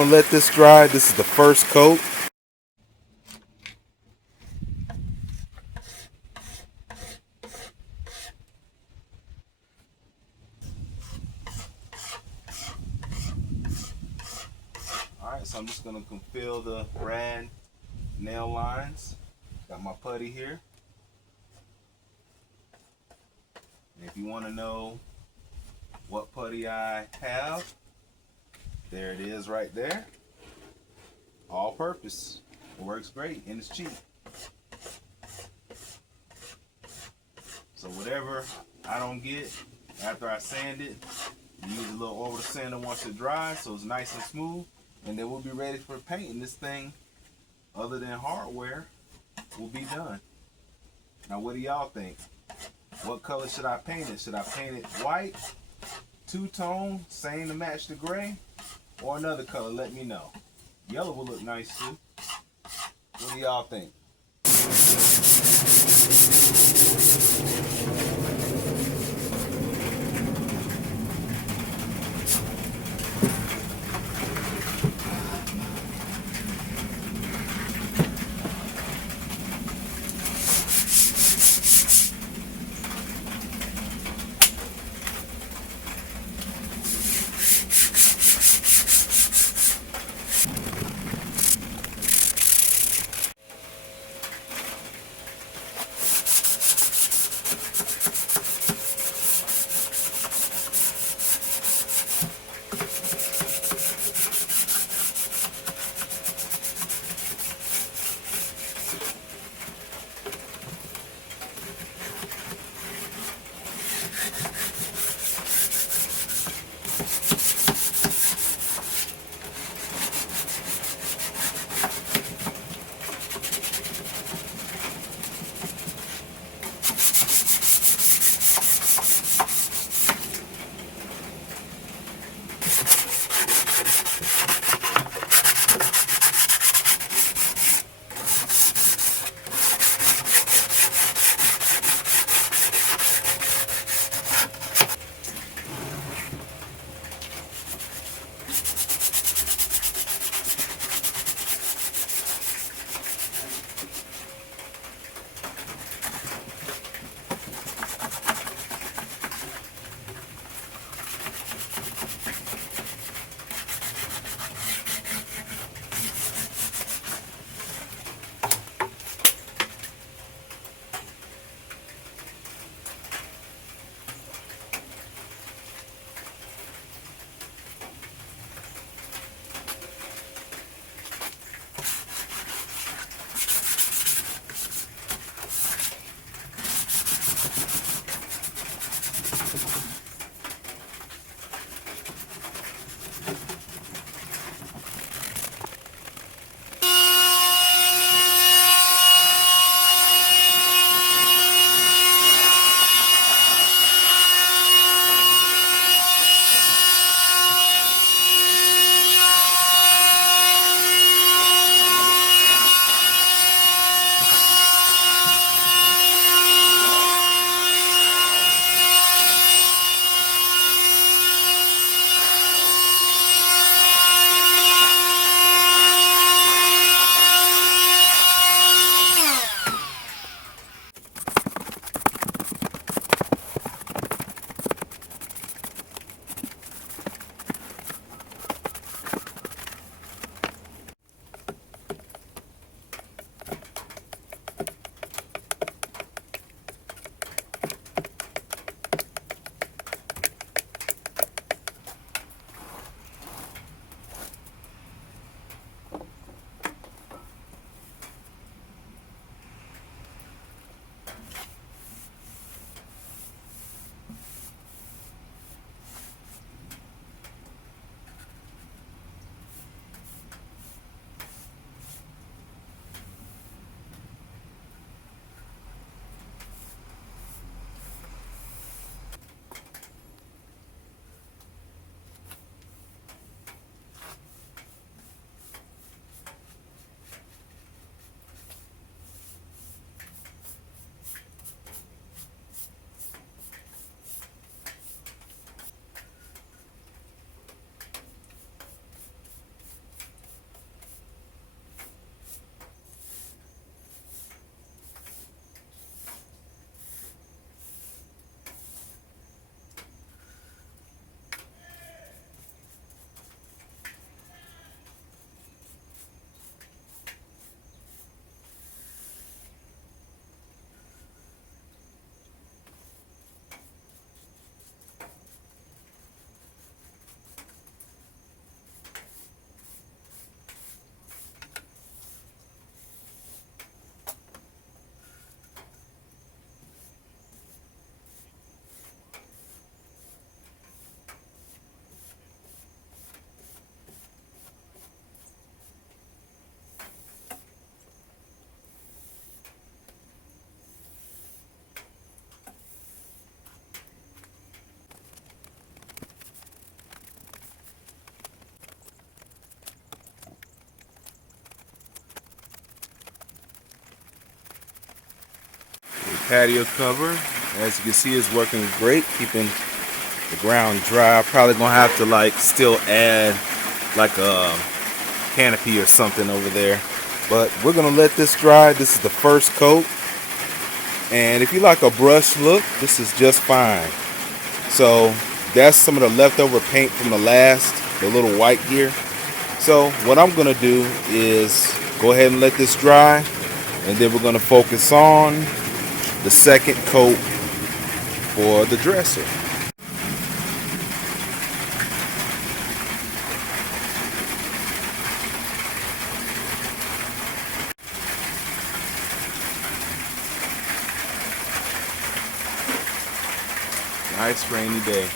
Let this dry. This is the first coat. Alright, so I'm just going to fill the brad nail lines. Got my putty here. And if you want to know what putty I have, there it is right there. All purpose. It works great and it's cheap. So whatever I don't get after I sand it, use a little over the sander once it dries so it's nice and smooth, and then we'll be ready for painting. This thing, other than hardware, will be done. Now what do y'all think? What color should I paint it? Should I paint it white, two-tone, same to match the gray, or another color? Let me know. Yellow will look nice too. What do y'all think? patio cover, as you can see, is working great, keeping the ground dry. Probably gonna have to like still add like a canopy or something over there, but we're gonna let this dry. This is the first coat, and if you like a brush look, this is just fine. So that's some of the leftover paint from the little white here. So what I'm gonna do is go ahead and let this dry, and then we're gonna focus on the second coat for the dresser. Nice rainy day.